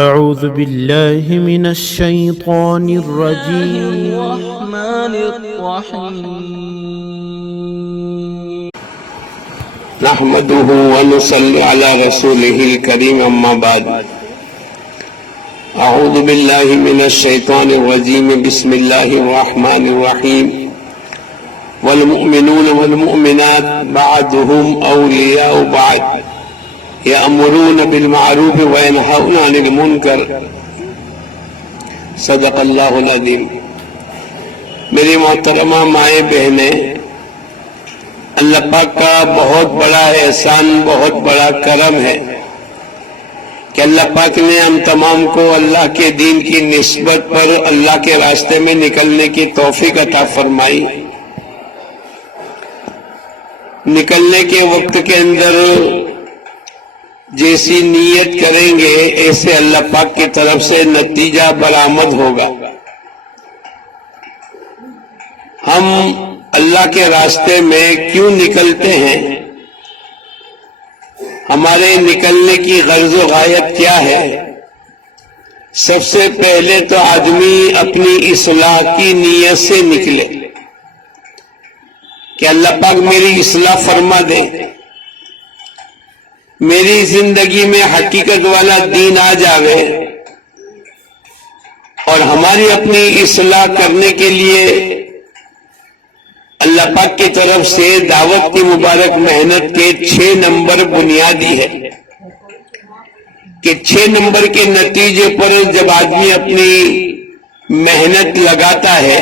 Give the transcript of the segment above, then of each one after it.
أعوذ بالله من الشيطان الرجيم. الرحمن الرحيم. نحمده ونصلي على رسوله الكريم أما بعد. أعوذ بالله من الشيطان الرجيم. بسم الله الرحمن الرحيم. والمؤمنون والمؤمنات بعضهم أولياء بعض يأمرون بالمعروف وينهون عن المنكر. صدق اللہ العظیم. میری محترمہ مائیں بہنیں، اللہ پاک کا بہت بڑا احسان، بہت بڑا کرم ہے کہ اللہ پاک نے ہم تمام کو اللہ کے دین کی نسبت پر اللہ کے راستے میں نکلنے کی توفیق عطا فرمائی. نکلنے کے وقت کے اندر جیسی نیت کریں گے ایسے اللہ پاک کی طرف سے نتیجہ برآمد ہوگا. ہم اللہ کے راستے میں کیوں نکلتے ہیں؟ ہمارے نکلنے کی غرض و غایت کیا ہے؟ سب سے پہلے تو آدمی اپنی اصلاح کی نیت سے نکلے کہ اللہ پاک میری اصلاح فرما دے، میری زندگی میں حقیقت والا دین آ جاوے، اور ہماری اپنی اصلاح کرنے کے لیے اللہ پاک کی طرف سے دعوت کی مبارک محنت کے 6 نمبر بنیادی ہے کہ 6 نمبر کے نتیجے پر جب آدمی اپنی محنت لگاتا ہے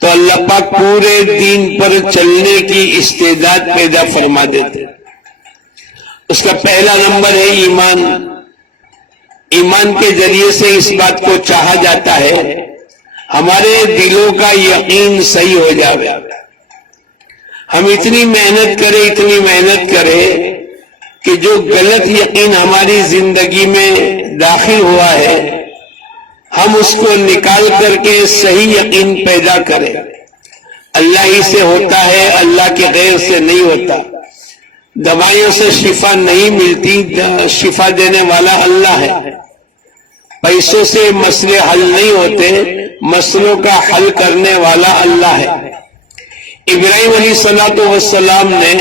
تو اللہ پاک پورے دین پر چلنے کی استعداد پیدا فرما دیتے. اس کا پہلا نمبر ہے ایمان. ایمان کے ذریعے سے اس بات کو چاہا جاتا ہے ہمارے دلوں کا یقین صحیح ہو جائے. ہم اتنی محنت کریں کہ جو غلط یقین ہماری زندگی میں داخل ہوا ہے ہم اس کو نکال کر کے صحیح یقین پیدا کریں. اللہ ہی سے ہوتا ہے، اللہ کے غیر سے نہیں ہوتا. دوائیوں سے شفا نہیں ملتی، شفا دینے والا اللہ ہے. پیسوں سے مسئلے حل نہیں ہوتے، مسئلوں کا حل کرنے والا اللہ ہے. ابراہیم علیہ السلام نے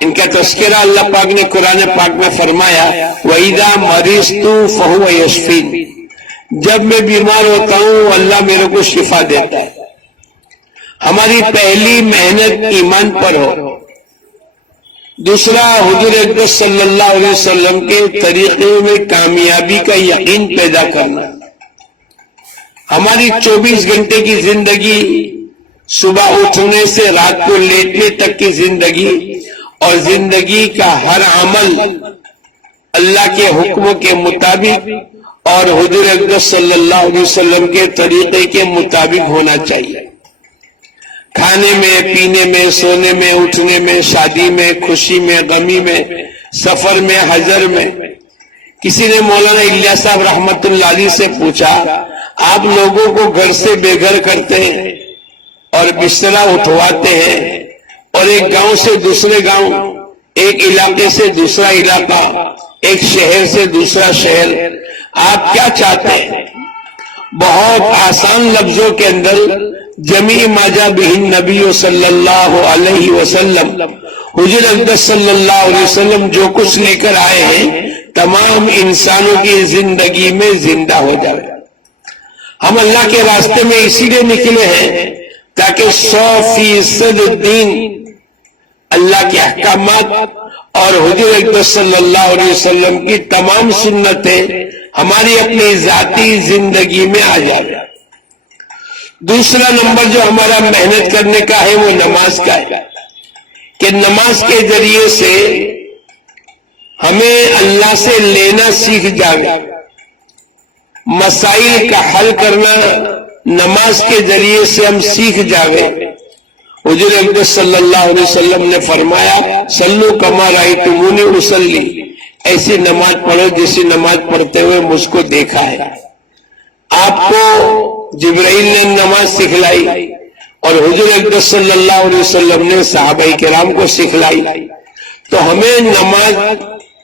ان کا تذکرہ اللہ پاک نے قرآن پاک میں فرمایا وَإِذَا مَرِضْتُ فَهُوَ يَشْفِينِ. جب میں بیمار ہوتا ہوں اللہ میرے کو شفا دیتا ہے. ہماری پہلی محنت ایمان پر ہو. دوسرا حضور اقدس صلی اللہ علیہ وسلم کے طریقے میں کامیابی کا یقین پیدا کرنا. ہماری 24 گھنٹے کی زندگی، صبح اٹھنے سے رات کو لیٹنے تک کی زندگی، اور زندگی کا ہر عمل اللہ کے حکموں کے مطابق اور حضور اقدس صلی اللہ علیہ وسلم کے طریقے کے مطابق ہونا چاہیے. کھانے میں، پینے میں، سونے میں، اٹھنے میں، شادی میں، خوشی میں، غمی میں، سفر میں، حضر میں. کسی نے مولانا الیاس صاحب رحمت اللہ علیہ سے پوچھا آپ لوگوں کو گھر سے بے گھر کرتے ہیں اور بسترا اٹھواتے ہیں اور ایک گاؤں سے دوسرے گاؤں، ایک علاقے سے دوسرا علاقہ، ایک شہر سے دوسرا شہر، آپ کیا چاہتے ہیں؟ بہت آسان لفظوں کے اندر جمیع ما جاء بہ النبی صلی اللہ علیہ وسلم، حضور اقدس صلی اللہ علیہ وسلم جو کچھ لے کر آئے ہیں تمام انسانوں کی زندگی میں زندہ ہو جائے. ہم اللہ کے راستے میں اسی لیے نکلے ہیں تاکہ 100% دین، اللہ کے احکامات اور حضور اقدس صلی اللہ علیہ وسلم کی تمام سنتیں ہماری اپنی ذاتی زندگی میں آ جائے. دوسرا نمبر جو ہمارا محنت کرنے کا ہے وہ نماز کا ہے کہ نماز کے ذریعے سے ہمیں اللہ سے لینا سیکھ جائے. مسائل کا حل کرنا نماز کے ذریعے سے ہم سیکھ جائے. حضور اقدس صلی اللہ علیہ وسلم نے فرمایا صلو کما رأیتمونی اصلی، ایسی نماز پڑھو جیسی نماز پڑھتے ہوئے مجھ کو دیکھا ہے. آپ کو جبرائیل نے نماز سکھلائی اور حضور اقدس صلی اللہ علیہ وسلم نے صحابہ کرام کو سکھلائی. تو ہمیں نماز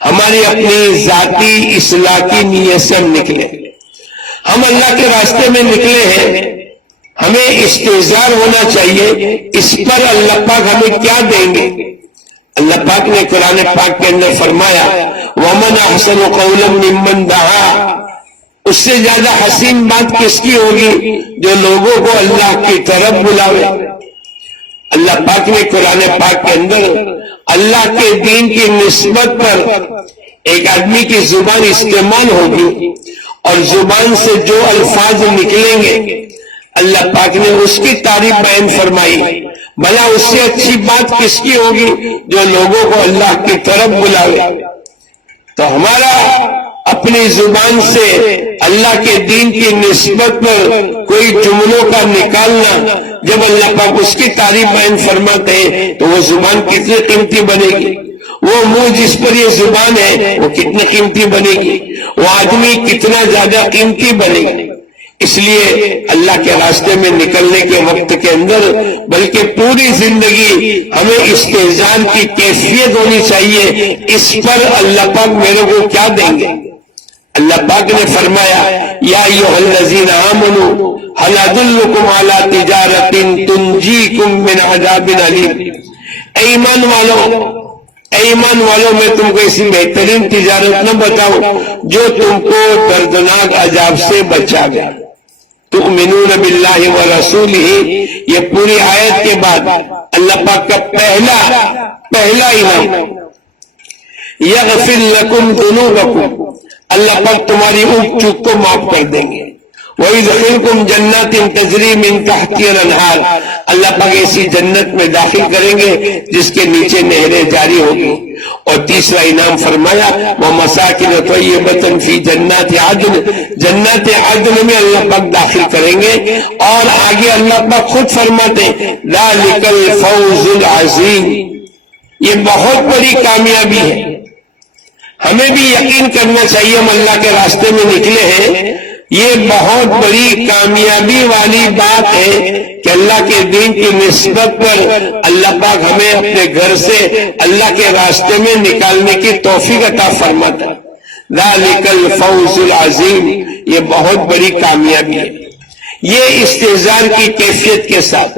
ہماری اپنی ذاتی اصلاح کی نیت سے ہم نکلے. ہم اللہ کے راستے میں نکلے ہیں, ہمیں استعزار ہونا چاہیے اس پر اللہ پاک ہمیں کیا دیں گے. اللہ پاک نے قرآن پاک کے اندر فرمایا وَمَنْ أَحْسَنُ قَوْلًا مِّمَّنْ دَعَا, اس سے زیادہ حسین بات کس کی ہوگی جو لوگوں کو اللہ کی طرف بلاوے. اللہ پاک نے قرآن پاک کے اندر اللہ کے دین کی نسبت پر ایک آدمی کی زبان استعمال ہوگی اور زبان سے جو الفاظ نکلیں گے اللہ پاک نے اس کی تعریف بیان فرمائی. بھلا اس سے اچھی بات کس کی ہوگی جو لوگوں کو اللہ کی طرف بلاوے. تو ہمارا اپنی زبان سے اللہ کے دین کی نسبت پر کوئی جملوں کا نکالنا, جب اللہ پاک اس کی تعریف بیان فرماتے ہیں تو وہ زبان کتنی قیمتی بنے گی, وہ منہ جس پر یہ زبان ہے وہ کتنی قیمتی بنے گی, وہ آدمی کتنا زیادہ قیمتی بنے گا. اس لیے اللہ کے راستے میں نکلنے کے وقت کے اندر بلکہ پوری زندگی ہمیں استعزار کی کیفیت ہونی چاہیے اس پر اللہ پاک میرے کو کیا دیں گے. اللہ پاک نے فرمایا یا ایھا الذین آمنوا هل ادلکم علی تجارۃ تنجیکم من عذاب علیم. ایمان والوں میں تم کو ایسی بہترین تجارت نہ بتاؤں جو تم کو دردناک عذاب سے بچا گیا. تؤمنون باللہ ورسولہ, یہ پوری آیت کے بعد اللہ پاک کا پہلا انعام یغفر لکم ذنوبکم, اللہ پاک تمہاری اونچ چوک کو معاف کر دیں گے. وَيُدْخِلْكُمْ جَنَّاتٍ تَجْرِي مِن تَحْتِهَا الْأَنْهَارُ, اللہ پاک ایسی جنت میں داخل کریں گے جس کے نیچے نہریں جاری ہوگی. اور تیسرا انعام فرمایا وَمَسَاكِنَ طَيِّبَةً فِي جَنَّاتِ عَدْنٍ, جنت عدن میں اللہ پاک داخل کریں گے. اور آگے اللہ پاک خود فرماتے ذَلِكَ الْفَوْزُ الْعَظِيمُ, یہ بہت بڑی کامیابی ہے. ہمیں بھی یقین کرنا چاہیے ہم اللہ کے راستے میں نکلے ہیں, یہ بہت بڑی کامیابی والی بات ہے کہ اللہ کے دین کی نسبت پر اللہ پاک ہمیں اپنے گھر سے اللہ کے راستے میں نکالنے کی توفیق عطا فرماتا ہے. ذالک الفوز العظیم, یہ بہت بڑی کامیابی ہے. یہ استعزار کی کیفیت کے ساتھ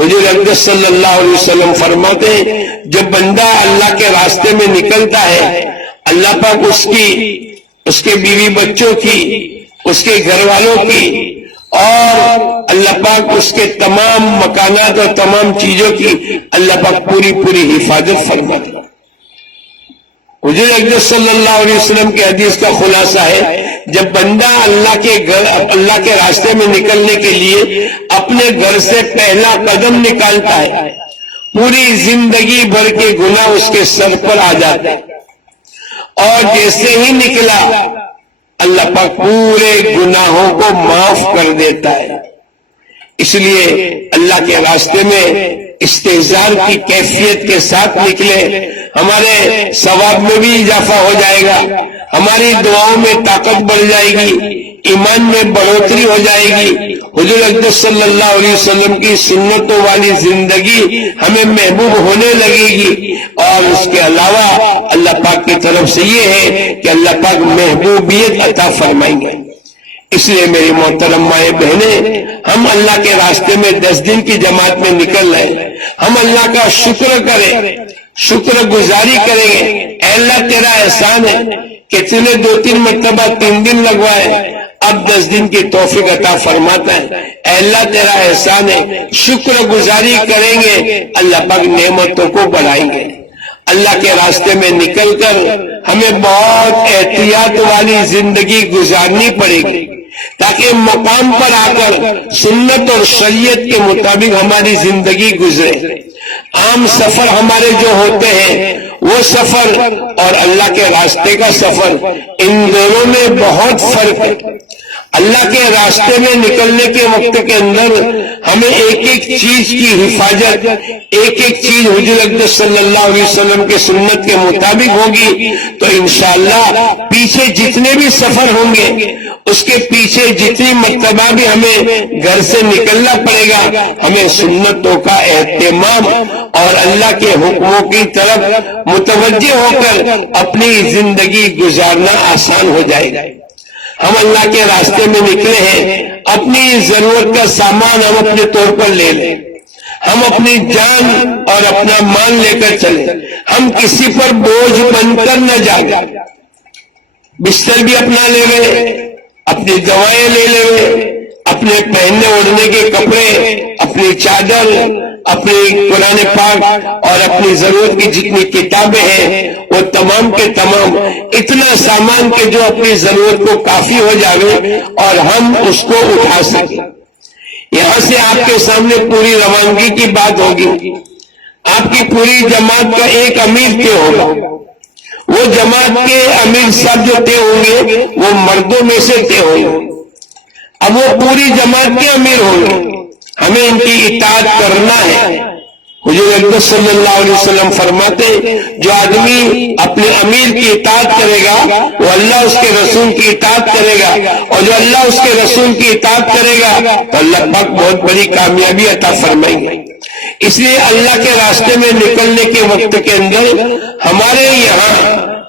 حضور اقدس صلی اللہ علیہ وسلم فرماتے ہیں جب بندہ اللہ کے راستے میں نکلتا ہے اللہ پاک اس کے بیوی بچوں کی, اس کے گھر والوں کی اور اللہ پاک اس کے تمام مکانات اور تمام چیزوں کی اللہ پاک پوری حفاظت فرماتا ہے. حضور اقدس صلی اللہ علیہ وسلم کے حدیث کا خلاصہ ہے جب بندہ اللہ کے راستے میں نکلنے کے لیے اپنے گھر سے پہلا قدم نکالتا ہے پوری زندگی بھر کے گناہ اس کے سر پر آ جاتے ہیں, اور جیسے ہی نکلا اللہ پاک پورے گناہوں کو معاف کر دیتا ہے. اس لیے اللہ کے راستے میں استعزار کی کیفیت کے ساتھ نکلے, ہمارے ثواب میں بھی اضافہ ہو جائے گا, ہماری دعاؤں میں طاقت بڑھ جائے گی, ایمان میں بڑھوتری ہو جائے گی. حضور اقدس صلی اللہ علیہ وسلم کی سنتوں والی زندگی ہمیں محبوب ہونے لگے گی. اور اس کے علاوہ اللہ پاک کی طرف سے یہ ہے کہ اللہ پاک محبوبیت عطا فرمائیں گے. اس لیے میری محترم مائیں بہنیں, ہم اللہ کے راستے میں 10 دن کی جماعت میں نکل رہے, ہم اللہ کا شکر کریں, شکر گزاری کریں گے. اے اللہ تیرا احسان ہے کہ تو نے 2-3 مرتبہ 3 دن لگوائے, اب 10 دن کی توفیق عطا فرماتا ہے. اے اللہ تیرا احسان ہے, شکر گزاری کریں گے, اللہ پاک نعمتوں کو بڑھائیں گے. اللہ کے راستے میں نکل کر ہمیں بہت احتیاط والی زندگی گزارنی پڑے گی تاکہ مقام پر آ کر سنت اور شریعت کے مطابق ہماری زندگی گزرے. عام سفر ہمارے جو ہوتے ہیں وہ سفر اور اللہ کے راستے کا سفر, ان دونوں میں بہت فرق ہے. اللہ کے راستے میں نکلنے کے وقت کے اندر ہمیں ایک ایک چیز کی حفاظت، ایک ایک چیز حضور اقدس صلی اللہ علیہ وسلم کے سنت کے مطابق ہوگی تو انشاءاللہ پیچھے جتنے بھی سفر ہوں گے، اس کے پیچھے جتنی مرتبہ بھی ہمیں گھر سے نکلنا پڑے گا، ہمیں سنتوں کا اہتمام اور اللہ کے حکموں کی طرف متوجہ ہو کر اپنی زندگی گزارنا آسان ہو جائے گا۔ ہم اللہ کے راستے میں نکلے ہیں، اپنی ضرورت کا سامان ہم اپنے طور پر لے لیں، ہم اپنی جان اور اپنا مال لے کر چلیں، ہم کسی پر بوجھ بن کر نہ جائیں، بستر بھی اپنا لے لیں، اپنی دوائیں لے لیں، اپنے پہننے اوڑھنے کے کپڑے، اپنی چادر، اپنی قرآن پاک اور اپنی ضرورت کی جتنی کتابیں ہیں وہ تمام کے تمام، اتنا سامان کہ جو اپنی ضرورت کو کافی ہو جائے اور ہم اس کو اٹھا سکیں۔ یہاں سے آپ کے سامنے پوری روانگی کی بات ہوگی، آپ کی پوری جماعت کا ایک امیر طے ہوگا، وہ جماعت کے امیر صاحب جو طے ہوں گے وہ مردوں میں سے طے ہوں گے، اب وہ پوری جماعت کے امیر ہوں گے، ہمیں ان کی اطاعت کرنا ہے۔ حضور اقدس صلی اللہ علیہ وسلم فرماتے جو آدمی اپنے امیر کی اطاعت کرے گا وہ اللہ اس کے رسول کی اطاعت کرے گا، اور جو اللہ اس کے رسول کی اطاعت کرے گا تو اللہ پاک بہت بڑی کامیابی عطا فرمائیں گے۔ اس لیے اللہ کے راستے میں نکلنے کے وقت کے اندر ہمارے یہاں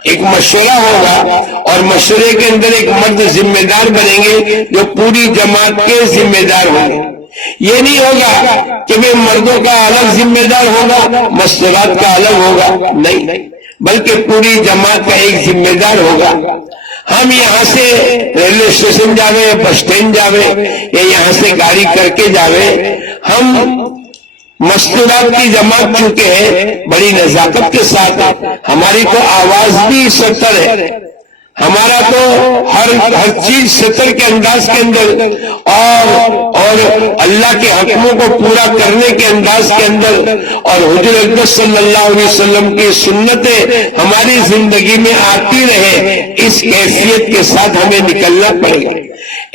ایک مشورہ ہوگا، اور مشورے کے اندر ایک مرد ذمہ دار بنیں گے جو پوری جماعت کے ذمہ دار ہوں گے۔ یہ نہیں ہوگا کہ وہ مردوں کا الگ ذمہ دار ہوگا، مشورات کا الگ ہوگا، نہیں، بلکہ پوری جماعت کا ایک ذمہ دار ہوگا۔ ہم یہاں سے ریلوے اسٹیشن جاوے، بس اسٹینڈ جاوے، یا یہاں سے گاڑی کر کے جاوے، ہم مستورات کی جماعت چونکہ ہے بڑی نزاکت کے ساتھ، ہماری تو آواز بھی ستر ہے، ہمارا تو ہر چیز ستر کے انداز کے اندر اور اللہ کے حکموں کو پورا کرنے کے انداز کے اندر، اور حضور اقدس صلی اللہ علیہ وسلم کی سنتیں ہماری زندگی میں آتی رہے، اس کیفیت کے ساتھ ہمیں نکلنا پڑے گا۔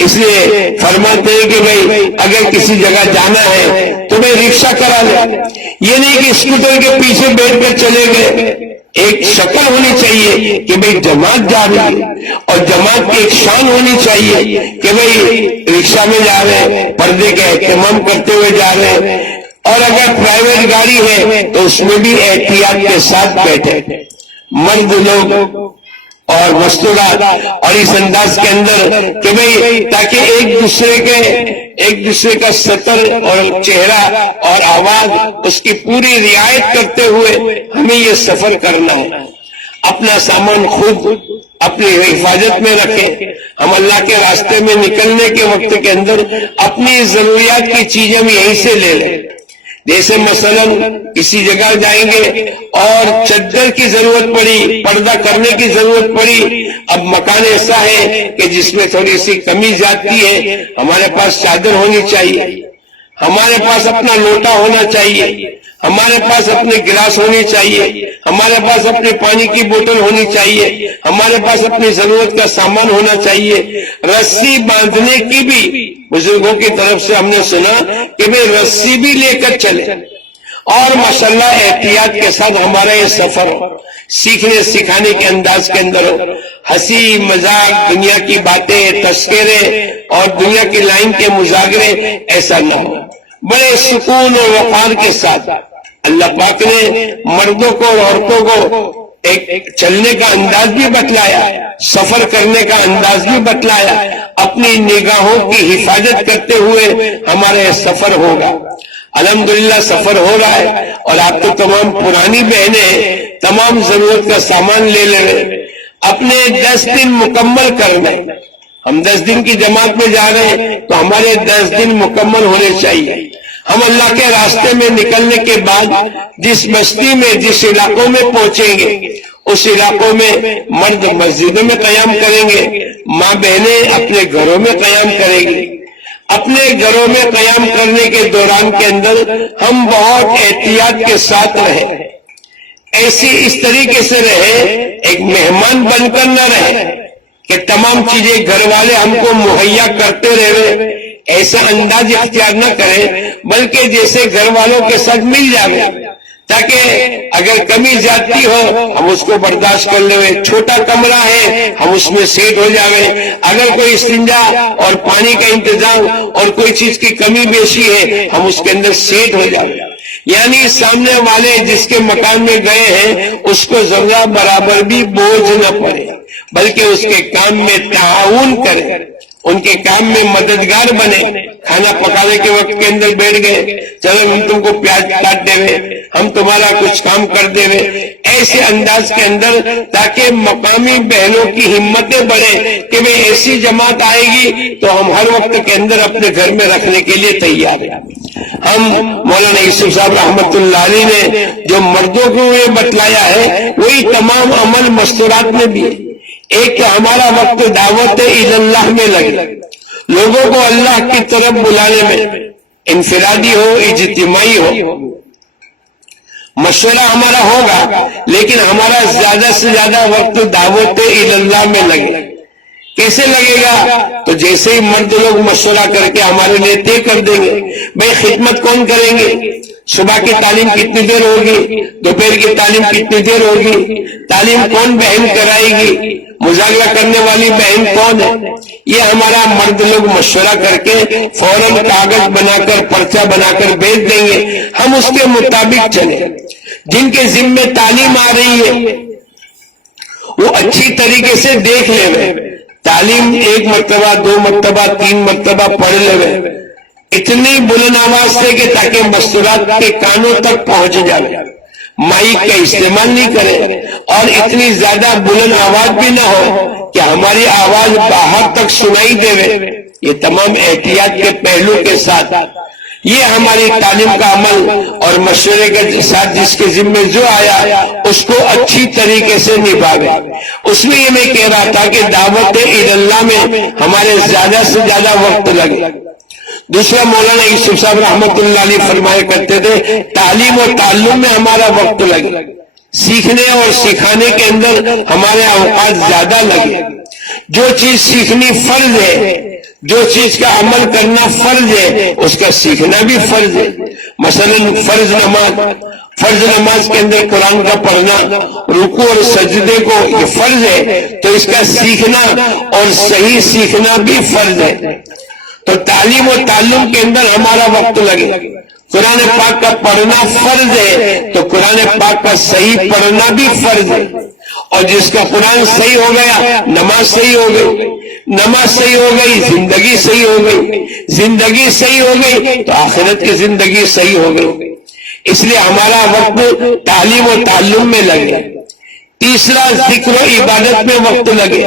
اس لیے فرماتے ہیں کہ بھئی اگر کسی جگہ جانا ہے تو میں رکشہ کرا لیں، یہ نہیں کہ اسکوٹر کے پیچھے بیٹھ کر چلے گئے۔ ایک شکل ہونی چاہیے کہ بھئی جماعت جا رہی ہے، اور جماعت کی ایک شان ہونی چاہیے کہ بھئی رکشہ میں جا رہے ہیں، پردے کا اہتمام کرتے ہوئے جا رہے ہیں، اور اگر پرائیویٹ گاڑی ہے تو اس میں بھی احتیاط کے ساتھ بیٹھے مرد لوگ اور مستورات، اور اس انداز کے اندر کہ بھئی تاکہ ایک دوسرے کا سطر اور چہرہ اور آواز اس کی پوری رعایت کرتے ہوئے ہمیں یہ سفر کرنا ہے۔ اپنا سامان خود اپنی حفاظت میں رکھیں، ہم اللہ کے راستے میں نکلنے کے وقت کے اندر اپنی ضروریات کی چیزیں ہم یہیں سے لے لیں۔ جیسے مثلا کسی جگہ جائیں گے اور چادر کی ضرورت پڑی، پردہ کرنے کی ضرورت پڑی، اب مکان ایسا ہے کہ جس میں تھوڑی سی کمی زیادتی ہے، ہمارے پاس چادر ہونی چاہیے، ہمارے پاس اپنا لوٹا ہونا چاہیے، ہمارے پاس اپنے گلاس ہونی چاہیے، ہمارے پاس اپنے پانی کی بوتل ہونی چاہیے، ہمارے پاس اپنی ضرورت کا سامان ہونا چاہیے۔ رسی باندھنے کی بھی بزرگوں کی طرف سے ہم نے سنا کہ بھئی رسی بھی لے کر چلے، اور ماشاءاللہ احتیاط کے ساتھ ہمارا یہ سفر سیکھنے سکھانے کے انداز کے اندر ہنسی مذاق، دنیا کی باتیں، تذکرے اور دنیا کی لائن کے مذاکرے ایسا نہ ہو، بڑے سکون اور وقار کے ساتھ۔ اللہ پاک نے مردوں کو اور عورتوں کو ایک چلنے کا انداز بھی بتلایا، سفر کرنے کا انداز بھی بتلایا، اپنی نگاہوں کی حفاظت کرتے ہوئے ہمارے سفر ہوگا۔ الحمدللہ سفر ہو رہا ہے، اور آپ تو تمام پرانی بہنیں تمام ضرورت کا سامان لے لیں، اپنے 10 دن مکمل کرنے۔ ہم 10 دن کی جماعت میں جا رہے ہیں تو ہمارے 10 دن مکمل ہونے چاہیے۔ ہم اللہ کے راستے میں نکلنے کے بعد جس بستی میں، جس علاقوں میں پہنچیں گے، اس علاقوں میں مرد مسجدوں میں قیام کریں گے، ماں بہنیں اپنے گھروں میں قیام کریں گی۔ اپنے گھروں میں قیام کرنے کے دوران کے اندر ہم بہت احتیاط کے ساتھ رہیں، اس طریقے سے رہیں، ایک مہمان بن کر نہ رہیں، کہ تمام چیزیں گھر والے ہم کو مہیا کرتے رہے، ایسا انداز اختیار نہ کریں، بلکہ جیسے گھر والوں کے ساتھ مل جائے، تاکہ اگر کمی زیادتی ہو ہم اس کو برداشت کر لیں، چھوٹا کمرہ ہے ہم اس میں سیٹ ہو جاوے، اگر کوئی استنجا اور پانی کا انتظام اور کوئی چیز کی کمی بیشی ہے ہم اس کے اندر سیٹ ہو جاوے، یعنی سامنے والے جس کے مکان میں گئے ہیں اس کو ذرہ برابر بھی بوجھ نہ پڑے، بلکہ اس کے کام میں تعاون کرے، ان کے کام میں مددگار بنے۔ کھانا پکانے کے وقت کے اندر بیٹھ گئے، چلو ہم تم کو پیاز کاٹ دے وے، ہم تمہارا کچھ کام کر دے وے، ایسے انداز کے اندر، تاکہ مقامی بہنوں کی ہمتیں بڑھے کہ وہ ایسی جماعت آئے گی تو ہم ہر وقت کے اندر اپنے گھر میں رکھنے کے لیے تیار ہیں۔ ہم مولانا یوسف صاحب رحمت اللہ علیہ نے جو مردوں کو یہ بتلایا ہے وہی تمام عمل مستورات میں بھی ہے۔ ایک تو ہمارا وقت دعوت اللہ میں لگے، لوگوں کو اللہ کی طرف بلانے میں، انفرادی ہو اجتماعی ہو، مشورہ ہمارا ہوگا، لیکن ہمارا زیادہ سے زیادہ وقت دعوت اللہ میں لگے۔ کیسے لگے گا؟ تو جیسے ہی مرد لوگ مشورہ کر کے ہمارے لیے طے کر دیں گے، بھئی خدمت کون کریں گے، صبح کی تعلیم کتنی دیر ہوگی، دوپہر کی تعلیم کتنی دیر ہوگی، تعلیم کون بہن کرائے گی، مذاکرہ کرنے والی بہن کون ہے، یہ ہمارا مرد لوگ مشورہ کر کے فوراً کاغذ بنا کر پرچہ بنا کر بھیج دیں گے، ہم اس کے مطابق چلیں۔ جن کے ذمے تعلیم آ رہی ہے وہ اچھی طریقے سے دیکھ لے، تعلیم ایک مرتبہ، دو مرتبہ، تین مرتبہ پڑھ لے، اتنی بلند آواز سے کہ تاکہ مستورات کے کانوں تک پہنچ جائے، مائک کا استعمال نہیں کرے، اور اتنی زیادہ بلند آواز بھی نہ ہو کہ ہماری آواز باہر تک سنائی دے۔ یہ تمام احتیاط کے پہلو کے ساتھ یہ ہماری تعلیم کا عمل اور مشورے کے ساتھ جس کے ذمہ جو آیا اس کو اچھی طریقے سے نبھاوے۔ اس لیے میں کہہ رہا تھا کہ دعوت اللہ میں ہمارے زیادہ سے زیادہ وقت لگے۔ دوسرا مولانا یوسف صاحب رحمت اللہ علیہ فرمایا کرتے تھے تعلیم و تعلم میں ہمارا وقت لگے، سیکھنے اور سکھانے کے اندر ہمارے اوقات زیادہ لگے۔ جو چیز سیکھنی فرض ہے، جو چیز کا عمل کرنا فرض ہے اس کا سیکھنا بھی فرض ہے۔ مثلا فرض نماز کے اندر قرآن کا پڑھنا، رکوع اور سجدے کو یہ فرض ہے، تو اس کا سیکھنا اور صحیح سیکھنا بھی فرض ہے۔ تو تعلیم و تعلم کے اندر ہمارا وقت لگے۔ قرآن پاک کا پڑھنا فرض ہے تو قرآن پاک کا صحیح پڑھنا بھی فرض ہے، اور جس کا قرآن صحیح ہو گیا نماز صحیح ہو گئی، نماز صحیح ہو گئی زندگی صحیح ہو گئی، زندگی صحیح ہو گئی تو آخرت کی زندگی صحیح ہو گئی۔ اس لیے ہمارا وقت تعلیم و تعلم میں لگے۔ تیسرا ذکر و عبادت میں وقت لگے۔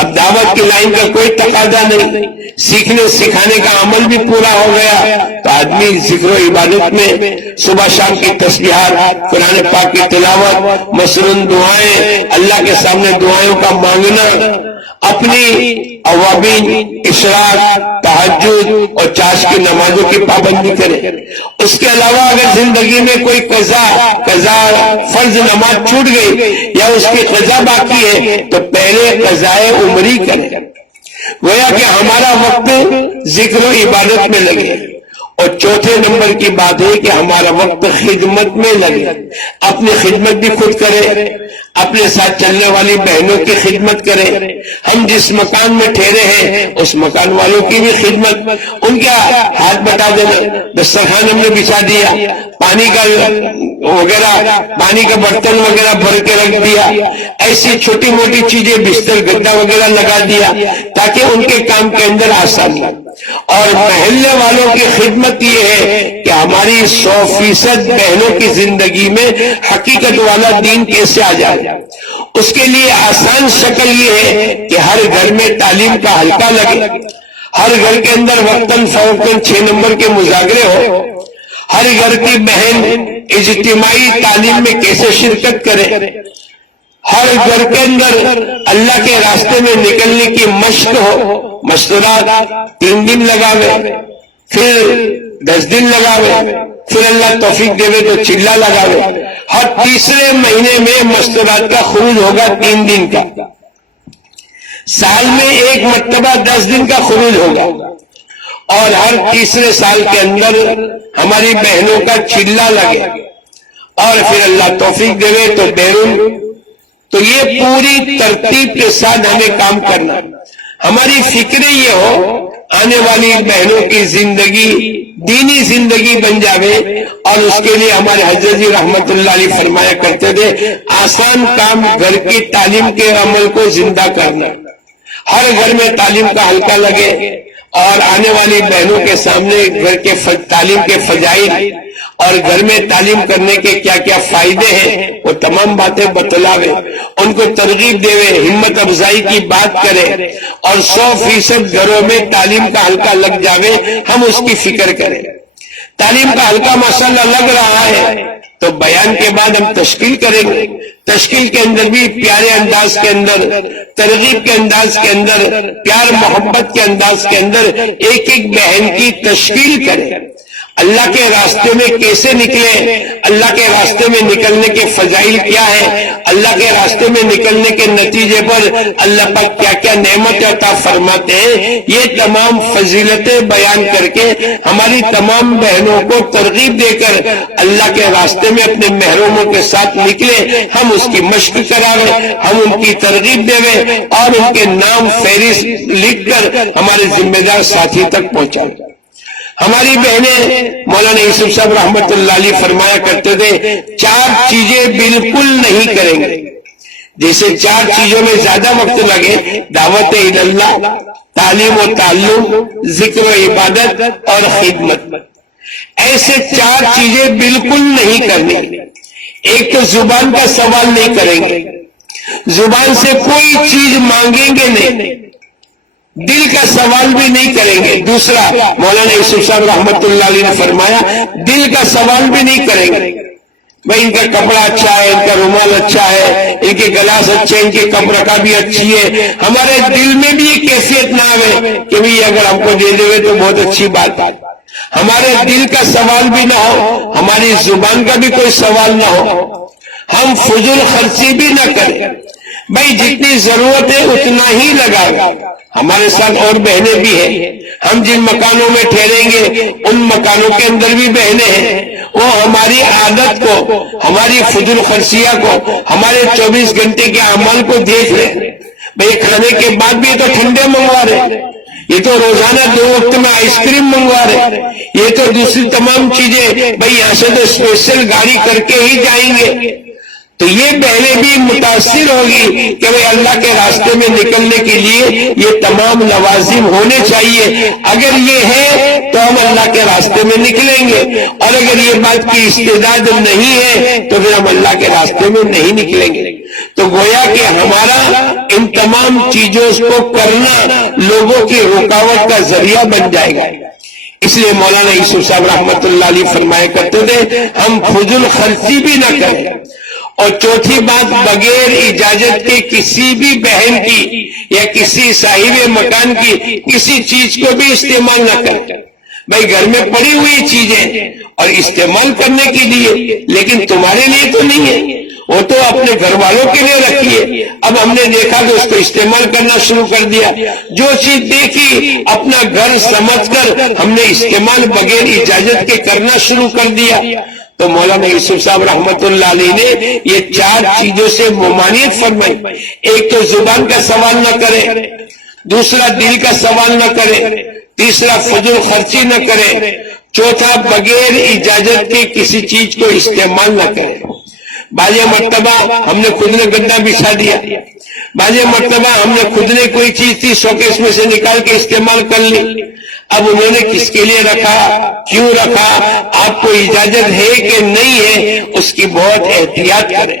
اب دعوت کی لائن کا کوئی تقاضا نہیں، سیکھنے سکھانے کا عمل بھی پورا ہو گیا تو آدمی ذکر و عبادت میں صبح شام کی تسبیحات، قرآن پاک کی تلاوت، مثلاً دعائیں، اللہ کے سامنے دعائوں کا مانگنا، اپنی اوابین، اشراق، تہجد اور چاش کی نمازوں کی پابندی کرے۔ اس کے علاوہ اگر زندگی میں کوئی قضا فرض نماز چھوٹ گئی یا اس کی قضا باقی ہے تو پہلے قضائے عمری کرے۔ گویا کہ ہمارا وقت ذکر و عبادت میں لگے۔ اور چوتھے نمبر کی بات ہے کہ ہمارا وقت خدمت میں لگے، اپنی خدمت بھی خود کرے، اپنے ساتھ چلنے والی بہنوں کی خدمت کرے، ہم جس مکان میں ٹھہرے ہیں اس مکان والوں کی بھی خدمت، ان کا ہاتھ بٹا دینا، دسترخوان ہم نے بچھا دیا، پانی کا وغیرہ، پانی کا برتن وغیرہ بھر کے رکھ دیا، ایسی چھوٹی موٹی چیزیں بستر گدا وغیرہ لگا دیا تاکہ ان کے کام کے اندر آسان ہو۔ اور محلے والوں کی خدمت یہ ہے کہ ہماری 100% بہنوں کی زندگی میں حقیقت والا دین کیسے آ جائے۔ اس کے لیے آسان شکل یہ ہے کہ ہر گھر میں تعلیم کا حلقہ لگے، ہر گھر کے اندر وقتاً فوقتاً 6 نمبر کے مذاکرے ہو، ہر گھر کی بہن اجتماعی تعلیم میں کیسے شرکت کرے، ہر گھر کے اندر اللہ کے راستے میں نکلنے کی مشق ہو۔ مشورات 3 دن لگاوے، پھر 10 دن لگاوے، پھر اللہ توفیق دے تو چلا لگاوے۔ ہر تیسرے مہینے میں مشورات کا خروج ہوگا 3 دن کا۔ سال میں ایک مرتبہ 10 دن کا خروج ہوگا، اور ہر تیسرے سال کے اندر ہماری بہنوں کا چلہ لگے، اور پھر اللہ توفیق دے تو بیرون۔ تو یہ پوری ترتیب کے ساتھ ہمیں کام کرنا، ہماری فکر یہ ہو آنے والی بہنوں کی زندگی دینی زندگی بن جاوے، اور اس کے لیے ہمارے حضرت جی رحمت اللہ علیہ فرمایا کرتے تھے، آسان کام گھر کی تعلیم کے عمل کو زندہ کرنا، ہر گھر میں تعلیم کا حلقہ لگے، اور آنے والی بہنوں کے سامنے گھر کے تعلیم کے فضائل اور گھر میں تعلیم کرنے کے کیا کیا فائدے ہیں وہ تمام باتیں بتلاوے، ان کو ترغیب دے، ہمت افزائی کی بات کرے، اور 100% گھروں میں تعلیم کا حلقہ لگ جاوے، ہم اس کی فکر کریں۔ تعلیم کا حلقہ ماشاءاللہ لگ رہا ہے تو بیان کے بعد ہم تشکیل کریں گے، تشکیل کے اندر بھی پیارے انداز کے اندر، ترغیب کے انداز کے اندر، پیار محبت کے انداز کے اندر ایک ایک بہن کی تشکیل کریں، اللہ کے راستے میں کیسے نکلے، اللہ کے راستے میں نکلنے کے فضائل کیا ہے، اللہ کے راستے میں نکلنے کے نتیجے پر اللہ پاک کیا کیا نعمت عطا فرماتے ہیں، یہ تمام فضیلتیں بیان کر کے ہماری تمام بہنوں کو ترغیب دے کر اللہ کے راستے میں اپنے محروموں کے ساتھ نکلے، ہم اس کی مشق کراوے، ہم ان کی ترغیب دے اور ان کے نام فہرست لکھ کر ہمارے ذمہ دار ساتھی تک پہنچائیں۔ ہماری بہنیں مولانا یوسف صاحب رحمت اللہ علیہ فرمایا کرتے تھے، 4 چیزیں بالکل نہیں کریں گے، جیسے 4 چیزوں میں زیادہ وقت لگے، دعوت اللہ، تعلیم و تعلم، ذکر و عبادت اور خدمت، ایسے 4 چیزیں بالکل نہیں کرنی۔ ایک تو زبان کا سوال نہیں کریں گے، زبان سے کوئی چیز مانگیں گے نہیں، دل کا سوال بھی نہیں کریں گے۔ دوسرا مولانا یوسف صاحب رحمت اللہ علیہ نے فرمایا، دل کا سوال بھی نہیں کریں گے، بھائی ان کا کپڑا اچھا ہے، ان کا رومال اچھا ہے، ان کے گلاس اچھے، ان کی کپ رکھا بھی اچھی ہے، ہمارے دل میں بھی یہ کیفیت نہ آئے کہ بھئی اگر ہم کو دے دے تو بہت اچھی بات ہے، ہمارے دل کا سوال بھی نہ ہو، ہماری زبان کا بھی کوئی سوال نہ ہو، ہم فضول خرچی بھی نہ کریں، بھئی جتنی ضرورت ہے اتنا ہی لگائیں۔ ہمارے ساتھ اور بہنیں بھی ہیں، ہم جن مکانوں میں ٹھہریں گے ان مکانوں کے اندر بھی بہنیں ہیں، وہ ہماری عادت کو، ہماری فضول خرچیہ کو، ہمارے 24 گھنٹے کے اعمال کو دیکھ لیں، بھئی کھانے کے بعد بھی تو ٹھنڈے منگوا رہے، یہ تو روزانہ 2 وقت میں آئس کریم منگوا رہے، یہ تو دوسری تمام چیزیں، بھئی یہاں سے تو اسپیشل گاڑی کر کے ہی جائیں گے۔ تو یہ بہنیں بھی متاثر ہوگی کہ وہ اللہ کے راستے میں نکلنے کے لیے یہ تمام لوازم ہونے چاہیے، اگر یہ ہے تو ہم اللہ کے راستے میں نکلیں گے، اور اگر یہ بات کی استعداد نہیں ہے تو پھر ہم اللہ کے راستے میں نہیں نکلیں گے۔ تو گویا کہ ہمارا ان تمام چیزوں کو کرنا لوگوں کی رکاوٹ کا ذریعہ بن جائے گا۔ اس لیے مولانا یوسف صاحب رحمت اللہ علیہ فرمایا کرتے تھے، ہم فضول خرچی بھی نہ کریں، اور چوتھی بات، بغیر اجازت کے کسی بھی بہن کی یا کسی صاحب مکان کی کسی چیز کو بھی استعمال نہ کریں۔ بھائی گھر میں پڑی ہوئی چیزیں اور استعمال کرنے کے لیے، لیکن تمہارے لیے تو نہیں ہے، وہ تو اپنے گھر والوں کے لیے رکھیے۔ اب ہم نے دیکھا کہ اس کو استعمال کرنا شروع کر دیا، جو چیز دیکھی اپنا گھر سمجھ کر ہم نے استعمال بغیر اجازت کے کرنا شروع کر دیا۔ تو مولانا یوسف صاحب رحمت اللہ علیہ نے یہ 4 چیزوں سے ممانعت فرمائی۔ ایک تو زبان کا سوال نہ کرے، دوسرا دل کا سوال نہ کرے، تیسرا فضول خرچی نہ کرے، چوتھا بغیر اجازت کے کسی چیز کو استعمال نہ کرے۔ بعض مرتبہ ہم نے خود نے گدا بچھا دیا، بعض مرتبہ ہم نے خود نے کوئی چیز تھی شوکیس میں سے نکال کے استعمال کر لی، اب انہوں نے کس کے لیے رکھا، کیوں رکھا، آپ کو اجازت ہے کہ نہیں ہے، اس کی بہت احتیاط کریں۔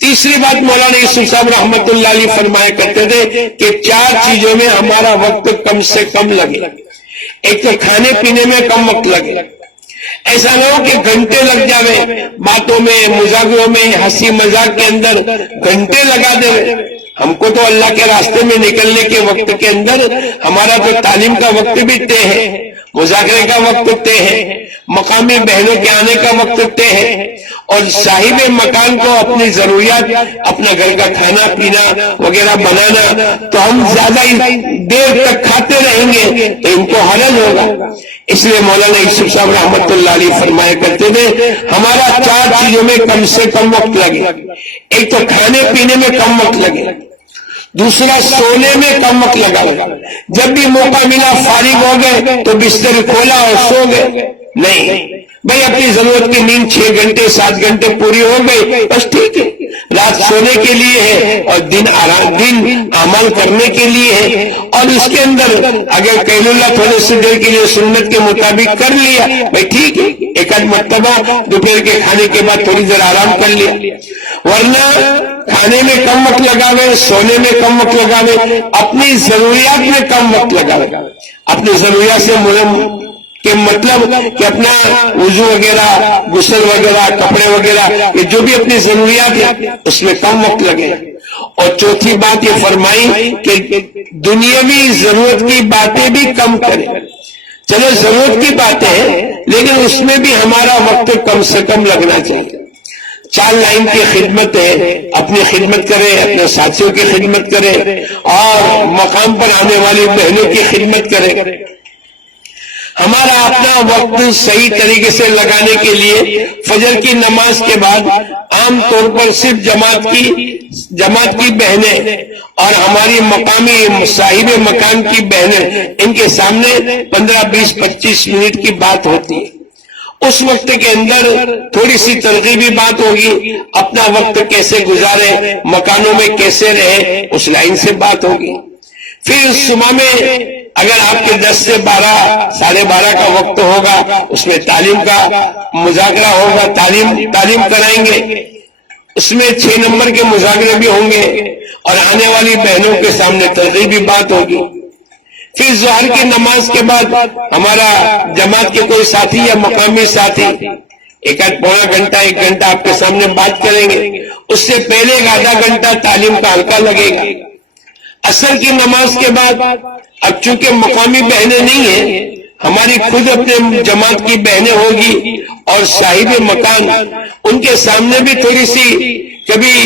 تیسری بات مولانا یوسف صاحب رحمت اللہ علیہ فرمایا کرتے تھے کہ 4 چیزوں میں ہمارا وقت کم سے کم لگے۔ ایک تو کھانے پینے میں کم وقت لگے، ایسا نہ ہو کہ گھنٹے لگ جاوے، باتوں میں، مذاکروں میں، ہنسی مذاق کے اندر گھنٹے لگا دے۔ ہم کو تو اللہ کے راستے میں نکلنے کے وقت کے اندر ہمارا تو تعلیم کا وقت بھی طے ہے، مذاکرے کا وقت طے ہے، مقامی بہنوں کے آنے کا وقت طے ہے، اور صاحب مکان کو اپنی ضروریات، اپنا گھر کا کھانا پینا وغیرہ بنانا، تو ہم زیادہ دیر تک کھاتے رہیں گے تو ان کو حرج ہوگا۔ اس لیے مولانا یوسف صاحب رحمۃ اللہ علیہ فرمایا کرتے تھے ہمارا 4 چیزوں میں کم سے کم وقت لگے۔ ایک تو کھانے پینے میں کم وقت لگے، دوسرا سونے میں کم وقت لگا، جب بھی موقع ملا فارغ ہو گئے تو بستر کھولا اور سو گئے، نہیں بھائی اپنی ضرورت کی نیند 6 گھنٹے 7 گھنٹے پوری ہو گئی بس ٹھیک ہے، رات سونے کے لیے ہے اور دن عمل کرنے کے لیے ہے، اور اس کے اندر اگر قیل اللہ تھوڑے سے دیر کے لیے سنت کے مطابق کر لیا بھائی ٹھیک ہے، ایک آدھ مرتبہ دوپہر کے کھانے کے بعد تھوڑی دیر آرام کر لیا، ورنہ کھانے میں کم وقت لگاوے، سونے میں کم وقت لگاوے، اپنی ضروریات میں کم وقت لگاوے۔ اپنی ضروریات سے کہ مطلب کہ اپنا وضو وغیرہ، غسل وغیرہ، کپڑے وغیرہ، یہ جو بھی اپنی ضروریات ہے اس میں کم وقت لگے۔ اور چوتھی بات یہ فرمائی کہ دنیاوی ضرورت کی باتیں بھی کم کریں۔ چلو ضرورت کی باتیں ہیں لیکن اس میں بھی ہمارا وقت کم سے کم لگنا چاہیے۔ 4 لائن کی خدمت ہے، اپنی خدمت کرے، اپنے ساتھیوں کی خدمت کرے، اور مقام پر آنے والی بہنوں کی خدمت کرے۔ ہمارا اپنا وقت صحیح طریقے سے لگانے کے لیے فجر کی نماز کے بعد عام طور پر صرف جماعت کی بہنیں اور ہماری مقامی صاحب مکان کی بہنیں، ان کے سامنے 15 20 25 منٹ کی بات ہوتی ہے۔ اس وقت کے اندر تھوڑی سی ترغیبی بات ہوگی، اپنا وقت کیسے گزارے، مکانوں میں کیسے رہے، اس لائن سے بات ہوگی۔ پھر صبح میں اگر آپ کے 10 سے 12 ساڑھے 12 کا وقت ہوگا، اس میں تعلیم کا مذاکرہ ہوگا، تعلیم کرائیں گے، اس میں 6 نمبر کے مذاکرے بھی ہوں گے، اور آنے والی بہنوں کے سامنے ترغیبی بات ہوگی۔ پھر ظہر کی نماز کے بعد ہمارا جماعت کے کوئی ساتھی یا مقامی ساتھی 1 گھنٹہ 1 گھنٹہ آپ کے سامنے بات کریں گے، اس سے پہلے 1 گھنٹہ تعلیم کا حلقہ لگے گا۔ عصر کی نماز کے بعد اب چونکہ مقامی بہنیں نہیں ہیں، ہماری خود اپنے جماعت کی بہنیں ہوگی اور صاحب مکان، ان کے سامنے بھی تھوڑی سی کبھی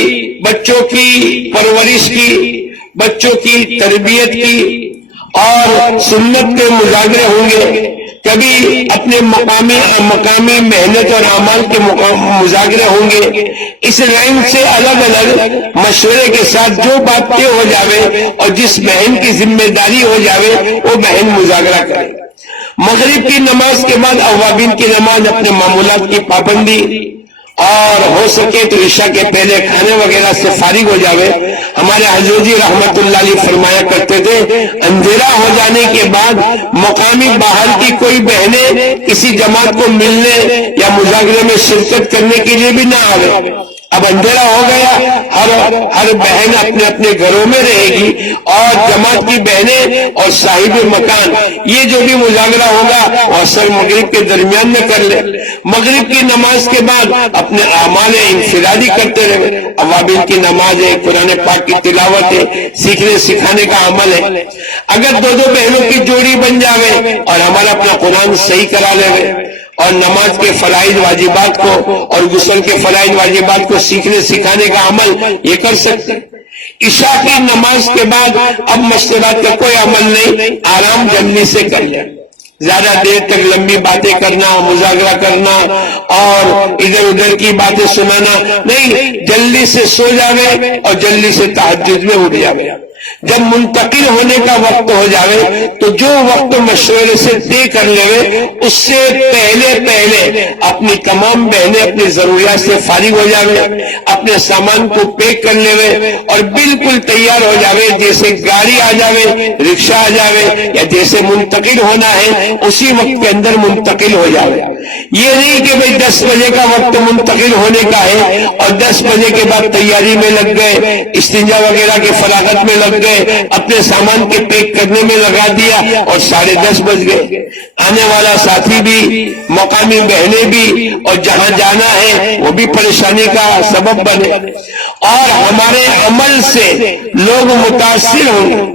بچوں کی پرورش کی، بچوں کی تربیت کی اور سنت کے مذاکرے ہوں گے، کبھی اپنے مقامی محنت اور اعمال کے مذاکرے ہوں گے۔ اس لائن سے الگ الگ مشورے کے ساتھ جو بات طے ہو جاوے اور جس بہن کی ذمہ داری ہو جاوے وہ بہن مذاکرہ کرے۔ مغرب کی نماز کے بعد اوابین کی نماز، اپنے معمولات کی پابندی، اور ہو سکے تو عشاء کے پہلے کھانے وغیرہ سے فارغ ہو جاوے۔ ہمارے حضرت جی رحمت اللہ علیہ فرمایا کرتے تھے اندھیرا ہو جانے کے بعد مقامی باہر کی کوئی بہنیں کسی جماعت کو ملنے یا مذاکرے میں شرکت کرنے کے لیے بھی نہ آوے۔ اب اندھیرا ہو گیا، ہر بہن اپنے اپنے گھروں میں رہے گی، اور جماعت کی بہنیں اور صاحب مکان یہ جو بھی مذاکرہ ہوگا وہ عصر مغرب کے درمیان میں کر لے۔ مغرب کی نماز کے بعد اپنے اعمال انفرادی کرتے رہے، اوابین کی نماز ہے، قرآن پاک کی تلاوت ہے، سیکھنے سکھانے کا عمل ہے۔ اگر 2 بہنوں کی جوڑی بن جاوے اور ہمارا اپنا قرآن صحیح کرا لے اور نماز کے فرائض واجبات کو اور غسل کے فرائض واجبات کو سیکھنے سکھانے کا عمل یہ کر سکتے۔ عشاء کی نماز کے بعد اب مشورات کا کوئی عمل نہیں، آرام جلدی سے کر لیں۔ زیادہ دیر تک لمبی باتیں کرنا، مذاکرہ کرنا اور ادھر ادھر کی باتیں سنانا نہیں، جلدی سے سو جاوے اور جلدی سے تہجد میں اٹھ جاوے۔ جب منتقل ہونے کا وقت ہو جاوے تو جو وقت مشورے سے طے کر لے اس سے پہلے اپنی تمام بہنیں اپنی ضروریات سے فارغ ہو جاوے، اپنے سامان کو پیک کر لے اور بالکل تیار ہو جاوے، جیسے گاڑی آ جاوے، رکشہ آ جاوے، یا جیسے منتقل ہونا ہے اسی وقت کے اندر منتقل ہو جاوے۔ یہ نہیں کہ بھئی 10 بجے کا وقت منتقل ہونے کا ہے اور 10 بجے کے بعد تیاری میں لگ گئے، استنجا وغیرہ کے فراغت میں لگ گئے، اپنے سامان کے پیک کرنے میں لگا دیا اور 10:30 بج گئے۔ آنے والا ساتھی بھی، مقامی بہنیں بھی، اور جہاں جانا ہے وہ بھی پریشانی کا سبب بنے، اور ہمارے عمل سے لوگ متاثر ہوں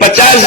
50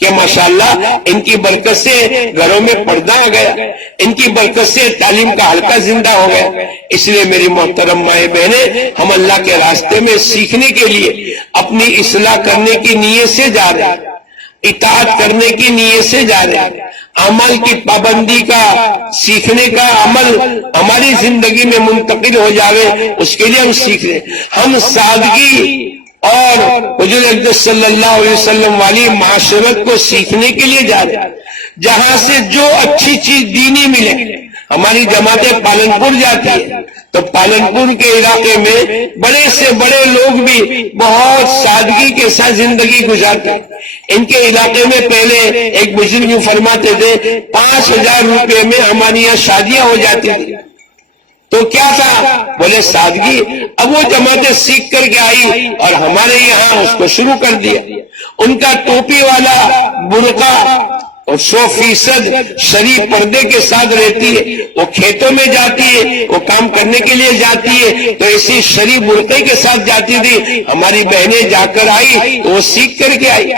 کہ ماشاءاللہ ان کی برکت سے گھروں میں پردہ آ گیا، ان کی برکت سے تعلیم کا حلقہ زندہ ہو گیا۔ اس لیے میری محترم مائیں بہنیں، ہم اللہ کے راستے میں سیکھنے کے لیے اپنی اصلاح کرنے کی نیت سے جا رہے ہیں، اطاعت کرنے کی نیت سے جا رہے ہیں، عمل کی پابندی کا سیکھنے کا عمل ہماری زندگی میں منتقل ہو جاوے، اس کے لیے ہم سیکھ رہے ہیں۔ ہم سادگی اور حضور اقدس صلی اللہ علیہ وسلم والی معاشرت کو سیکھنے کے لیے جا رہے ہیں، جہاں سے جو اچھی چیز دینی ملے۔ ہماری جماعتیں پالنپور جاتی ہے تو پالنپور کے علاقے میں بڑے سے بڑے لوگ بھی بہت سادگی کے ساتھ زندگی گزارتے ہیں۔ ان کے علاقے میں پہلے ایک بزرگ فرماتے تھے 5,000 روپے میں ہماری یہاں شادیاں ہو جاتی تھی۔ تو کیا تھا؟ بولے سادگی۔ اب وہ جماعتیں سیکھ کر کے آئی اور ہمارے یہاں اس کو شروع کر دیا۔ ان کا ٹوپی والا برقع اور 100% شریف پردے کے ساتھ رہتی ہے، وہ کھیتوں میں جاتی ہے، وہ کام کرنے کے لیے جاتی ہے تو اسی شریف برقعے کے ساتھ جاتی تھی۔ ہماری بہنیں جا کر آئی تو وہ سیکھ کر کے آئی۔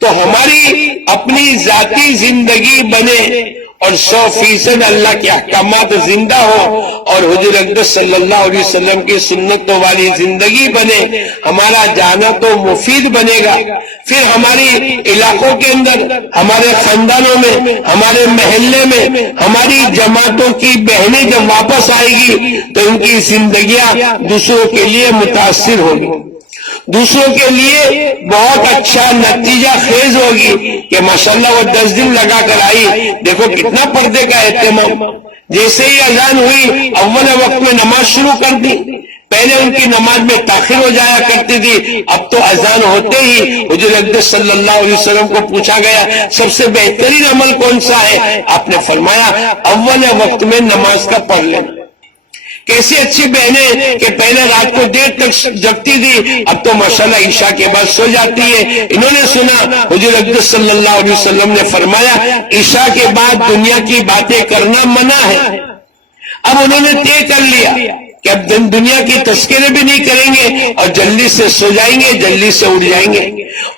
تو ہماری اپنی ذاتی زندگی بنے اور 100% اللہ کے احکامات زندہ ہو اور حضور اقدس صلی اللہ علیہ وسلم کی سنتوں والی زندگی بنے، ہمارا جانا تو مفید بنے گا۔ پھر ہماری علاقوں کے اندر، ہمارے خاندانوں میں، ہمارے محلے میں ہماری جماعتوں کی بہنیں جب واپس آئے گی تو ان کی زندگیاں دوسروں کے لیے متاثر ہوگی، دوسروں کے لیے بہت اچھا نتیجہ خیز ہوگی کہ ماشاءاللہ وہ 10 دن لگا کر آئی، دیکھو کتنا پردے کا اہتمام۔ جیسے ہی اذان ہوئی اول وقت میں نماز شروع کر دی۔ پہلے ان کی نماز میں تاخیر ہو جایا کرتی تھی، اب تو اذان ہوتے ہی حضور اقدس صلی اللہ علیہ وسلم کو پوچھا گیا سب سے بہترین عمل کون سا ہے؟ آپ نے فرمایا اول وقت میں نماز کا پڑھ لینا۔ کیسی اچھی بہنیں کہ پہلے رات کو دیر تک جگتی تھی، اب تو ماشاءاللہ عشاء کے بعد سو جاتی ہے۔ انہوں نے سنا حضور اقدس صلی اللہ علیہ وسلم نے فرمایا عشاء کے بعد دنیا کی باتیں کرنا منع ہے۔ اب انہوں نے طے کر لیا کہ اب دنیا کی تذکرے بھی نہیں کریں گے اور جلدی سے سو جائیں گے، جلدی سے اٹھ جائیں گے۔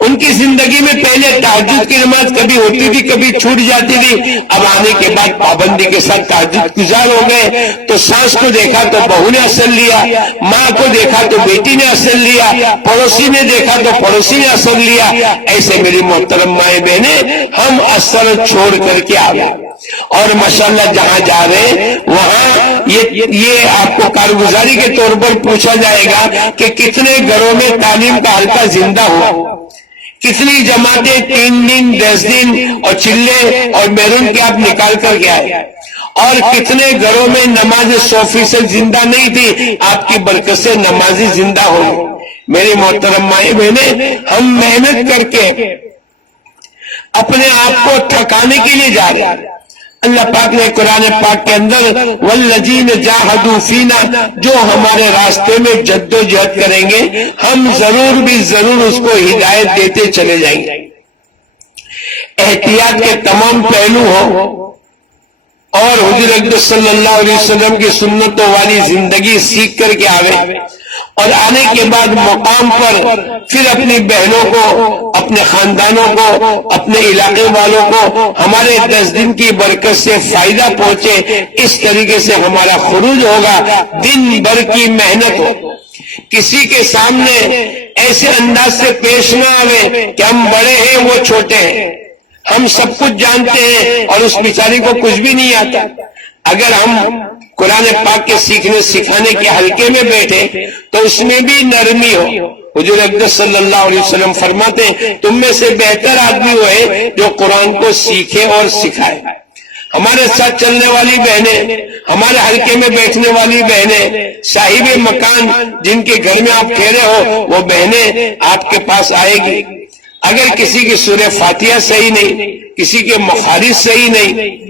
ان کی زندگی میں پہلے تہجد کی نماز کبھی ہوتی تھی، کبھی چھوٹ جاتی تھی، اب آنے کے بعد پابندی کے ساتھ تہجد گزار ہو گئے۔ تو ساس کو دیکھا تو بہو نے اثر لیا، ماں کو دیکھا تو بیٹی نے اثر لیا، پڑوسی نے دیکھا تو پڑوسی نے اثر لیا۔ ایسے میری محترم مائیں بہنیں ہم اثر چھوڑ کر کے آ گئے اور ماشاءاللہ جہاں جا رہے وہاں یہ آپ کو کارگزاری کے طور پر پوچھا جائے گا کہ کتنے گھروں میں تعلیم کا حلقہ زندہ ہوا، کتنی جماعتیں 3 دن 10 دن اور چلے اور بیرون کے آپ نکال کر کے آئے، اور کتنے گھروں میں نماز 100% زندہ نہیں تھی، آپ کی برکت سے نمازی زندہ ہو گئے۔ میری محترم مائیں بہنیں ہم محنت کر کے اپنے آپ کو تھکانے کے لیے جا رہے ہیں۔ اللہ پاک نے قرآن پاک کے اندر والذین جاہدوا فینا، جو ہمارے راستے میں جد و جہد کریں گے ہم ضرور بھی ضرور اس کو ہدایت دیتے چلے جائیں گے۔ احتیاط کے تمام پہلو ہو اور حضور اقدس صلی اللہ علیہ وسلم کی سنتوں والی زندگی سیکھ کر کے آوے، اور آنے کے بعد مقام پر پھر اپنی بہنوں کو، اپنے خاندانوں کو، اپنے علاقے والوں کو ہمارے 10 دن کی برکت سے فائدہ پہنچے، اس طریقے سے ہمارا خروج ہوگا۔ دن بھر کی محنت ہو، کسی کے سامنے ایسے انداز سے پیش نہ آوے کہ ہم بڑے ہیں وہ چھوٹے ہیں، ہم سب کچھ جانتے ہیں اور اس بیچاری کو کچھ بھی نہیں آتا۔ اگر ہم قرآن پاک کے سیکھنے سکھانے کے حلقے میں بیٹھے تو اس میں بھی نرمی ہو۔ حضور اقدس صلی اللہ علیہ وسلم فرماتے ہیں تم میں سے بہتر آدمی وہ ہے جو قرآن کو سیکھے اور سکھائے۔ ہمارے ساتھ چلنے والی بہنیں، ہمارے حلقے میں بیٹھنے والی بہنیں، صاحب مکان جن کے گھر میں آپ ٹھہرے ہو وہ بہنیں آپ کے پاس آئے گی۔ اگر کسی کی سورہ فاتحہ صحیح نہیں، کسی کے مخارج صحیح نہیں،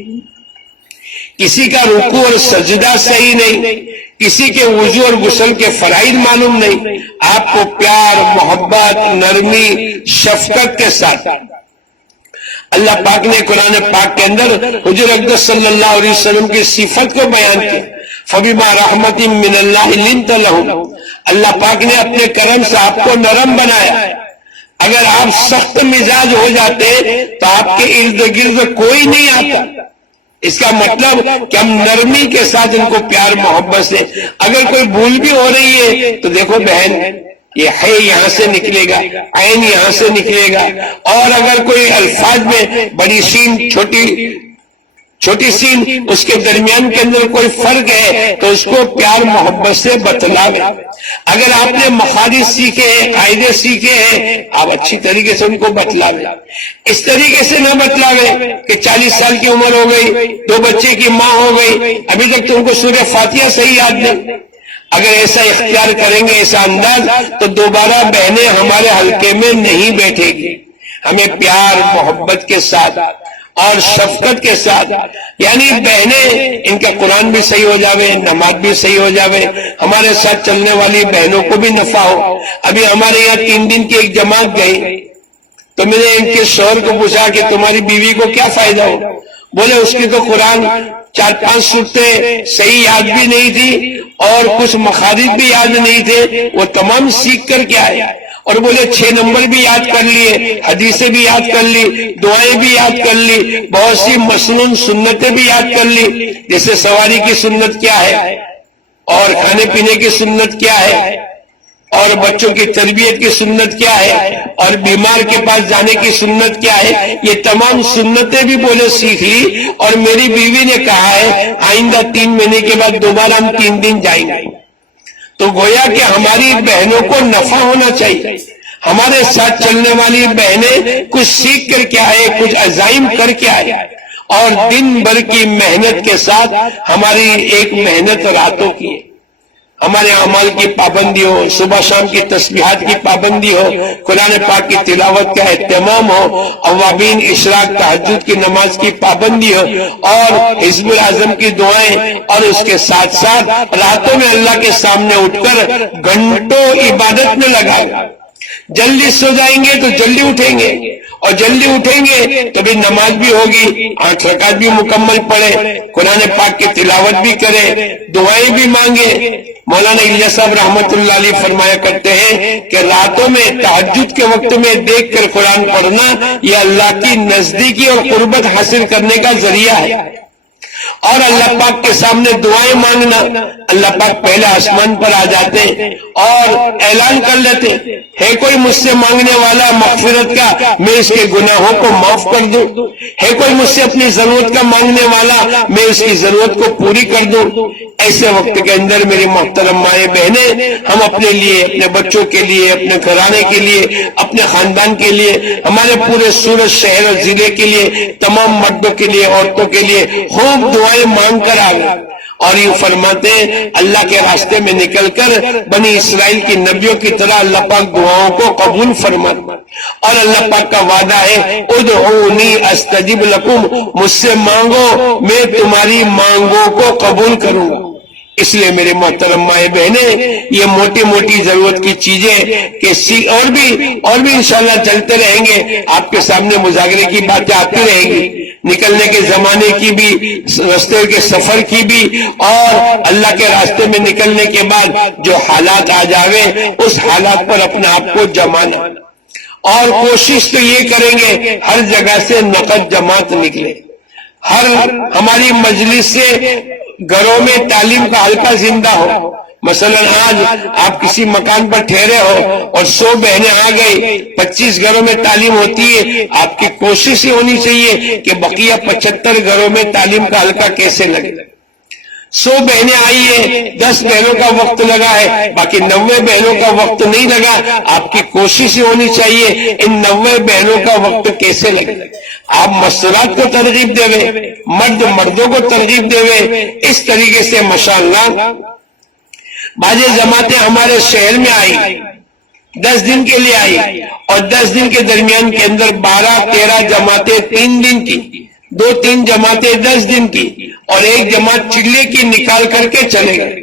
کسی کا رکوع اور سجدہ صحیح نہیں، کسی کے وضو اور غسل کے فرائض معلوم نہیں، آپ کو پیار، محبت، نرمی، شفقت کے ساتھ اللہ پاک نے قرآن پاک کے اندر حضور اقدس صلی اللہ علیہ وسلم کی صفت کو بیان کیا۔ فَبِمَا رَحْمَةٍ مِّنَ اللَّهِ لِنْتَ لَهُمْ، اللہ پاک نے اپنے کرم سے آپ کو نرم بنایا، اگر آپ سخت مزاج ہو جاتے تو آپ کے ارد گرد کوئی نہیں آتا. اس کا مطلب کہ ہم نرمی کے ساتھ ان کو پیار محبت سے، اگر کوئی بھول بھی ہو رہی ہے تو دیکھو بہن یہ ہے یہاں سے نکلے گا، عین یہاں سے نکلے گا، اور اگر کوئی الفاظ میں بڑی سین چھوٹی سین اس کے درمیان کے اندر کوئی فرق ہے تو اس کو پیار محبت سے بتلاوے. اگر آپ نے مخارج سیکھے ہیں، قاعدے سیکھے ہیں، آپ اچھی طریقے سے ان کو بتلاوے. اس طریقے سے نہ بتلاوے کہ 40 سال کی عمر ہو گئی، 2 بچے کی ماں ہو گئی، ابھی تک تو ان کو سورہ فاتحہ صحیح یاد نہیں. اگر ایسا اختیار کریں گے، ایسا انداز، تو دوبارہ بہنیں ہمارے حلقے میں نہیں بیٹھے گی. ہمیں پیار محبت کے ساتھ اور شفقت کے ساتھ، یعنی بہنیں ان کا قرآن بھی صحیح ہو جاوے، نماز بھی صحیح ہو جاوے، ہمارے ساتھ چلنے والی بہنوں کو بھی نفع ہو. ابھی ہمارے یہاں 3 دن کی ایک جماعت گئی تو میں نے ان کے شوہر کو پوچھا کہ تمہاری بیوی کو کیا فائدہ ہو؟ بولے اس کی تو قرآن 4-5 سورتیں صحیح یاد بھی نہیں تھی اور کچھ مخارج بھی یاد نہیں تھے، وہ تمام سیکھ کر کے آئے. اور بولے 6 نمبر بھی یاد کر لیے، حدیثیں بھی یاد کر لی، دعائیں بھی یاد کر لی، بہت سی مسنون سنتیں بھی یاد کر لی، جیسے سواری کی سنت کیا ہے، اور کھانے پینے کی سنت کیا ہے، اور بچوں کی تربیت کی سنت کیا ہے، اور بیمار کے پاس جانے کی سنت کیا ہے. یہ تمام سنتیں بھی بولے سیکھ لی. اور میری بیوی نے کہا ہے آئندہ 3 مہینے کے بعد دوبارہ ہم 3 دن جائیں گے. تو گویا کہ ہماری بہنوں کو نفع ہونا چاہیے. ہمارے ساتھ چلنے والی بہنیں کچھ سیکھ کر کے آئے، کچھ عزائم کر کے آئے، اور دن بھر کی محنت کے ساتھ ہماری ایک محنت راتوں کی ہے. ہمارے اعمال کی پابندی ہو، صبح شام کی تسبیحات کی پابندی ہو، قرآن پاک کی تلاوت کا اہتمام ہو، اوابین اشراق تہجد کی نماز کی پابندی ہو، اور حزب الاعظم کی دعائیں، اور اس کے ساتھ ساتھ راتوں میں اللہ کے سامنے اٹھ کر گھنٹوں عبادت میں لگائے. جلدی سو جائیں گے تو جلدی اٹھیں گے، اور جلدی اٹھیں گے تو بھی نماز بھی ہوگی، 8 رکعت بھی مکمل پڑھے، قرآن پاک کی تلاوت بھی کرے، دعائیں بھی مانگے. مولانا الیاس صاحب رحمت اللہ علیہ فرمایا کرتے ہیں کہ راتوں میں تہجد کے وقت میں دیکھ کر قرآن پڑھنا یہ اللہ کی نزدیکی اور قربت حاصل کرنے کا ذریعہ ہے. اور اللہ پاک کے سامنے دعائیں مانگنا، اللہ پاک پہلے آسمان پر آ جاتے ہیں اور اعلان کر لیتے ہیں ہے کوئی مجھ سے مانگنے والا مغفرت کا، میں اس کے گناہوں کو معاف کر دوں. ہے کوئی مجھ سے اپنی ضرورت کا مانگنے والا، میں اس کی ضرورت کو پوری کر دوں. ایسے وقت کے اندر میری محترم مائیں بہنیں، ہم اپنے لیے، اپنے بچوں کے لیے، اپنے گھرانے کے لیے، اپنے خاندان کے لیے، ہمارے پورے سورت شہر اور ضلع کے لیے، تمام مردوں کے لیے، عورتوں کے لیے خوب دعائیں مانگ کر آئے. اور یہ فرماتے ہیں اللہ کے راستے میں نکل کر بنی اسرائیل کی نبیوں کی طرح اللہ پاک دعاؤں کو قبول فرماتا. اور اللہ پاک کا وعدہ ہے ادعونی استجب لکم، مجھ سے مانگو میں تمہاری مانگوں کو قبول کروں گا. اس لیے میرے محترم مائیں بہنیں، یہ موٹی موٹی ضرورت کی چیزیں کہ اور بھی انشاءاللہ چلتے رہیں گے. آپ کے سامنے مذاکرے کی باتیں آتی رہیں گی، نکلنے کے زمانے کی بھی، راستے کے سفر کی بھی، اور اللہ کے راستے میں نکلنے کے بعد جو حالات آ جاوے اس حالات پر اپنے آپ کو جمانا. اور کوشش تو یہ کریں گے ہر جگہ سے نقد جماعت نکلے، ہر ہماری مجلس سے گھروں میں تعلیم کا حلقہ زندہ ہو. مثلا آج آپ کسی مکان پر ٹھہرے ہو اور 100 بہنیں آ گئی، 25 گھروں میں تعلیم ہوتی ہے. آپ کی کوشش یہ ہونی چاہیے کہ بقیہ 75 گھروں میں تعلیم کا حلقہ کیسے لگے. 100 بہنیں آئی ہیں، 10 بہنوں کا وقت لگا ہے، باقی 90 بہنوں کا وقت نہیں لگا. آپ کی کوشش یہ ہونی چاہیے ان 90 بہنوں کا وقت کیسے لگے. آپ مسئلات کو ترغیب دے، مردوں کو ترغیب دے. اس طریقے سے ماشاءاللہ بعض جماعتیں ہمارے شہر میں آئی، 10 دن کے لیے آئی، اور 10 دن کے درمیان کے اندر 12-13 جماعتیں 3 دن کی، 2-3 جماعتیں 10 دن کی، اور ایک جماعت چلے کی نکال کر کے چلے گئے.